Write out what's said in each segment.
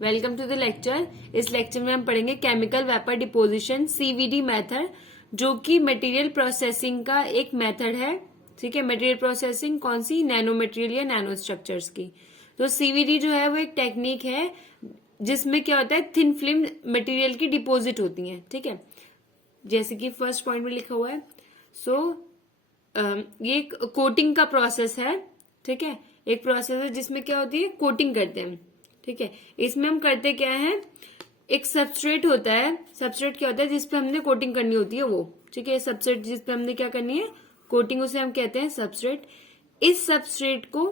Welcome to the lecture. इस lecture में हम पढ़ेंगे chemical vapour deposition CVD method, जो कि मटेरियल प्रोसेसिंग का एक मेथड है। ठीक है, मटेरियल प्रोसेसिंग कौन सी? नैनो मटेरियल या नैनो स्ट्रक्चर्स की। तो सीवीडी जो है वो एक टेक्निक है जिसमें क्या होता है, थिन फिल्म मटेरियल की डिपोजिट होती है। ठीक है, जैसे कि फर्स्ट पॉइंट में लिखा हुआ है। ये एक कोटिंग का प्रोसेस है। ठीक है, एक प्रोसेस है जिसमें क्या होती है, कोटिंग करते हैं। ठीक है, इसमें हम करते क्या है, एक सबस्ट्रेट होता है। सबस्ट्रेट क्या होता है, जिसपे हमने कोटिंग करनी होती है वो। ठीक है, सबस्ट्रेट जिसपे हमने क्या करनी है, कोटिंग, उसे हम कहते हैं सबस्ट्रेट। इस सबस्ट्रेट को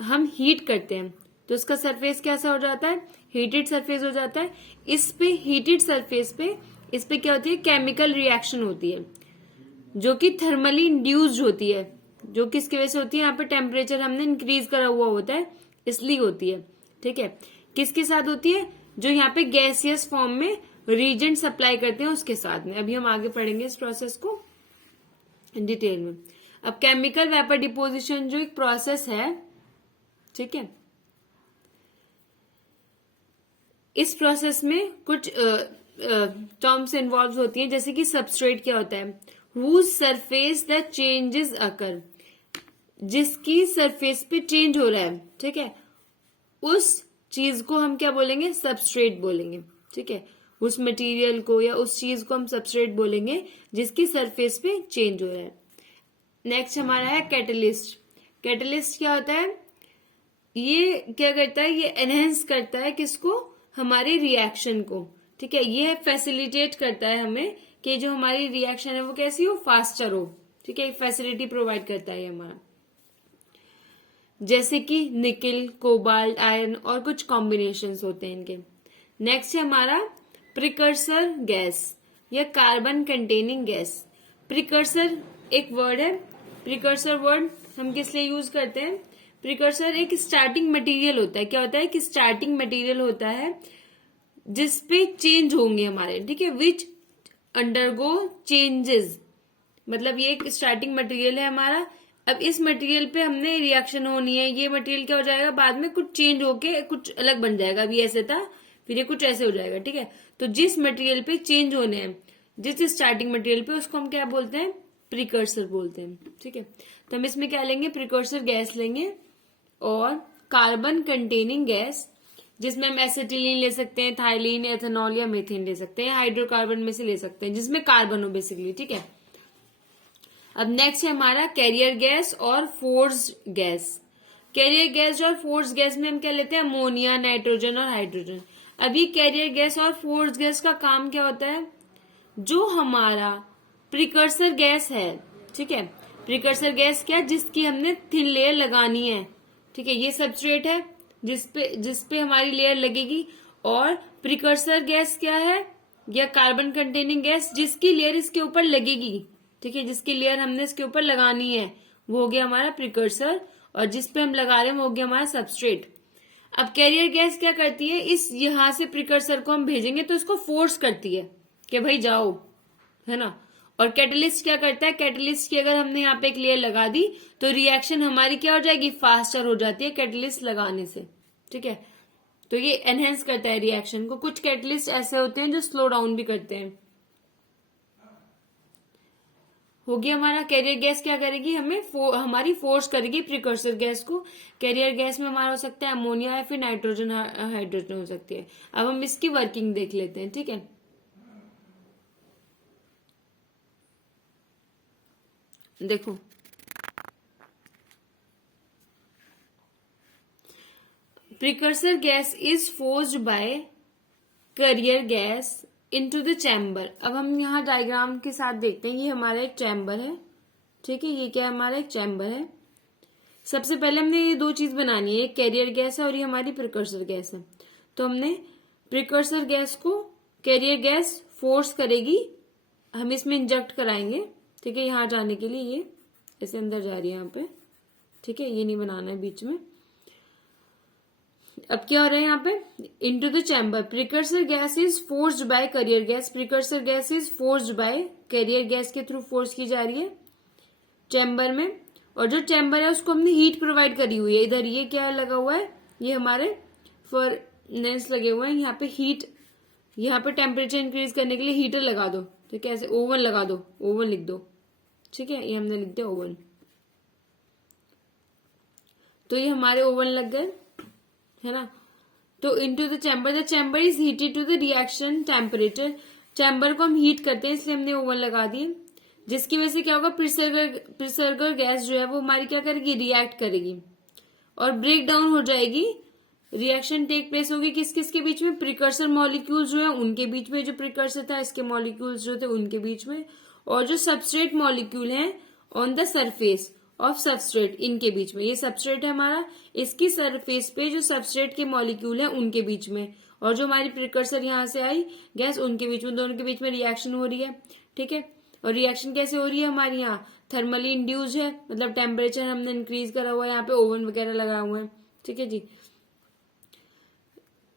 हम हीट करते हैं तो इसका सरफेस कैसा हो जाता है, हीटेड सरफेस हो जाता है। इस पे हीटेड सरफेस पे इस पे क्या होती है, केमिकल रिएक्शन होती है जो कि थर्मली इंड्यूस्ड होती है। जो किसकी वजह से होती है, यहाँ पे टेम्परेचर हमने इंक्रीज करा हुआ होता है इसलिए होती है। ठीक है, किसके साथ होती है, जो यहाँ पे गैसियस फॉर्म में रीजेंट सप्लाई करते हैं उसके साथ में। अभी हम आगे पढ़ेंगे इस प्रोसेस को डिटेल में। अब केमिकल वेपर डिपोजिशन जो एक प्रोसेस है, ठीक है, इस प्रोसेस में कुछ टर्म्स इन्वॉल्व होती हैं, जैसे कि सबस्ट्रेट क्या होता है, whose surface the changes occur, जिसकी सरफेस पे चेंज हो रहा है। ठीक है, उस चीज को हम क्या बोलेंगे, सबस्ट्रेट बोलेंगे। ठीक है, उस मटेरियल को या उस चीज को हम सबस्ट्रेट बोलेंगे जिसकी सरफेस पे चेंज हो रहा है। नेक्स्ट हमारा है कैटलिस्ट। कैटलिस्ट क्या होता है, ये क्या करता है, ये एनहेंस करता है किसको, हमारे रिएक्शन को। ठीक है, ये फैसिलिटेट करता है हमें कि जो हमारी रिएक्शन है वो कैसी हो, फास्टर हो। ठीक है, फैसिलिटी प्रोवाइड करता है हमारा, जैसे कि निकल, कोबाल्ट, आयरन और कुछ कॉम्बिनेशंस होते हैं इनके। नेक्स्ट है हमारा प्रिकर्सर गैस या कार्बन कंटेनिंग गैस। प्रिकर्सर एक वर्ड है। प्रिकर्सर वर्ड हम किस लिए यूज करते हैं, प्रिकर्सर एक स्टार्टिंग मटेरियल होता है। क्या होता है कि स्टार्टिंग मटेरियल होता है जिसपे चेंज होंगे हमारे। ठीक है, विच अंडरगो चेंजेस, मतलब ये एक स्टार्टिंग मटेरियल है हमारा। अब इस मटेरियल पे हमने रिएक्शन होनी है, ये मटेरियल क्या हो जाएगा, बाद में कुछ चेंज होके कुछ अलग बन जाएगा। अभी ऐसे था, फिर ये कुछ ऐसे हो जाएगा। ठीक है, तो जिस मटेरियल पे चेंज होने हैं, जिस स्टार्टिंग मटेरियल पे, उसको हम क्या बोलते हैं, प्रिकर्सर बोलते हैं। ठीक है, तो हम इसमें क्या लेंगे, प्रिकर्सर गैस लेंगे और कार्बन कंटेनिंग गैस, जिसमें हम एसिटिलीन ले सकते हैं, थाइलीन, एथेनॉल या मीथेन ले सकते हैं, हाइड्रोकार्बन में से ले सकते हैं जिसमें कार्बन हो बेसिकली। ठीक है, अब नेक्स्ट है हमारा कैरियर गैस और फोर्स्ड गैस। कैरियर गैस और फोर्स्ड गैस में हम क्या लेते हैं, अमोनिया, नाइट्रोजन और हाइड्रोजन। अभी कैरियर गैस और फोर्स्ड गैस का काम क्या होता है, जो हमारा प्रिकर्सर गैस है। ठीक है, प्रिकर्सर गैस क्या, जिसकी हमने थिन लेयर लगानी है। ठीक है, ये सबस्ट्रेट है जिसपे हमारी लेयर लगेगी। और प्रिकर्सर गैस क्या है, या कार्बन कंटेनिंग गैस, जिसकी लेयर इसके ऊपर लगेगी। ठीक है, जिसकी लेयर हमने इसके ऊपर लगानी है वो हो गया हमारा प्रिकर्सर, और जिसपे हम लगा रहे हैं वो हो गया हमारा सबस्ट्रेट। अब कैरियर गैस क्या करती है, इस यहां से प्रिकर्सर को हम भेजेंगे तो इसको फोर्स करती है कि भाई जाओ, है ना। और कैटलिस्ट क्या करता है, कैटलिस्ट की अगर हमने यहाँ पे एक लेयर लगा दी तो रिएक्शन हमारी क्या हो जाएगी, फास्टर हो जाती है कैटलिस्ट लगाने से। ठीक है, तो ये एनहेंस करता है रिएक्शन को। कुछ कैटलिस्ट ऐसे होते हैं जो स्लो डाउन भी करते हैं। हो गया हमारा कैरियर गैस क्या करेगी, हमें हमारी फोर्स करेगी प्रिकर्सर गैस को। कैरियर गैस में हमारा हो सकता है अमोनिया या फिर नाइट्रोजन, हाइड्रोजन हो सकती है। अब हम इसकी वर्किंग देख लेते हैं। ठीक है, देखो precursor gas is forced by carrier gas into the chamber. अब हम यहाँ डायग्राम के साथ देखते हैं, ये हमारा एक चैम्बर है। ठीक है, ये क्या है, हमारा एक चैम्बर है। सबसे पहले हमने ये दो चीज बनानी है, एक कैरियर गैस है और ये हमारी प्रिकर्सर गैस है। तो हमने प्रिकर्सर गैस को कैरियर गैस फोर्स करेगी, हम इसमें इंजेक्ट कराएंगे। ठीक है, यहाँ जाने के लिए ये ऐसे अंदर जा रही है यहाँ पे। ठीक है, ये नहीं बनाना है बीच में। अब क्या हो रहा है यहाँ पे, into the chamber precursor gas is forced by carrier gas. Precursor gas is forced by carrier gas के थ्रू फोर्स की जा रही है चैम्बर में। और जो चैम्बर है उसको हमने हीट प्रोवाइड करी हुई है। इधर ये क्या लगा हुआ है, ये हमारे फॉर कंपोनेंट्स लगे हुए हैं। यहाँ पे हीट, यहाँ पे टेम्परेचर इंक्रीज करने के लिए हीटर लगा दो, तो कैसे, ओवन लगा दो, ओवन लिख दो, ठीक है, ये हमने लिख दिया ओवन। तो ये हमारे ओवन लग गए, है ना। तो into the chamber is heated to the reaction temperature, chamber को हम हीट करते हैं इसलिए हमने ओवन लगा दिए, जिसकी वजह से क्या होगा, प्रिसर्गर गैस जो है वो हमारी क्या करेगी, रिएक्ट करेगी और ब्रेक डाउन हो जाएगी। रिएक्शन टेक प्लेस होगी किस किस के बीच में, प्रिकर्सर मॉलिक्यूल्स जो है उनके बीच में, जो प्रिकर्सर था इसके मॉलिक्यूल्स जो थे उनके बीच में, और जो सबस्ट्रेट मॉलिक्यूल हैं on the surface of substrate, इनके बीच में। ये सबस्ट्रेट है हमारा, इसकी सरफेस पे जो सबस्ट्रेट के मॉलिक्यूल हैं उनके बीच में, और जो हमारी प्रिकर्सर यहाँ से आई गैस उनके बीच में, दोनों के बीच में रिएक्शन हो रही है, ठीक है। और रिएक्शन कैसे हो रही है हमारी, यहाँ थर्मली इंड्यूस है, मतलब टेम्परेचर हमने इंक्रीज करा हुआ है, यहाँ पे ओवन वगैरह लगाए हुए हैं, ठीक है जी।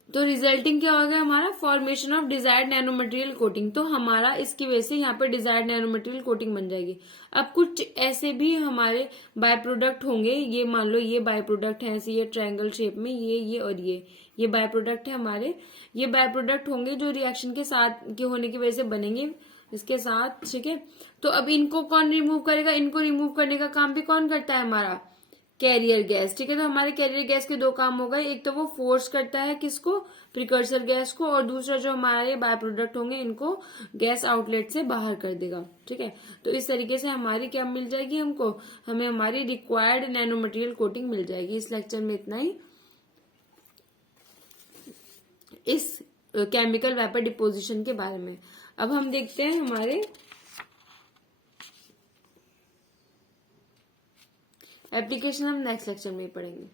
तो रिजल्टिंग क्या होगा हमारा, formation of desired nano material coating. तो हमारा इसकी वजह से यहाँ पे डिजायर्ड नैनो मटेरियल कोटिंग बन जाएगी। अब कुछ ऐसे भी हमारे बाय प्रोडक्ट होंगे, ये मान लो ये बाय प्रोडक्ट है, ऐसे ये ट्रायंगल शेप में, ये और ये बाय प्रोडक्ट है हमारे। ये बाय प्रोडक्ट होंगे जो रिएक्शन के साथ के होने की वजह से बनेंगे इसके साथ, ठीक है। तो अब इनको कौन रिमूव करेगा, इनको रिमूव करने का काम भी कौन करता है, हमारा कैरियर गैस, ठीक है। तो हमारे कैरियर गैस के दो काम हो गए, एक तो वो फोर्स करता है किसको, प्रिकर्सर गैस को, और दूसरा जो हमारे बाय प्रोडक्ट होंगे इनको गैस आउटलेट से बाहर कर देगा, ठीक है। तो इस तरीके से हमारी क्या मिल जाएगी हमको, हमें हमारी रिक्वायर्ड नैनो मटेरियल कोटिंग मिल जाएगी। इस लेक्चर में इतना ही इस केमिकल वेपर डिपोजिशन के बारे में। अब हम देखते हैं हमारे एप्लीकेशन, हम नेक्स्ट लेक्चर में ही पढ़ेंगे।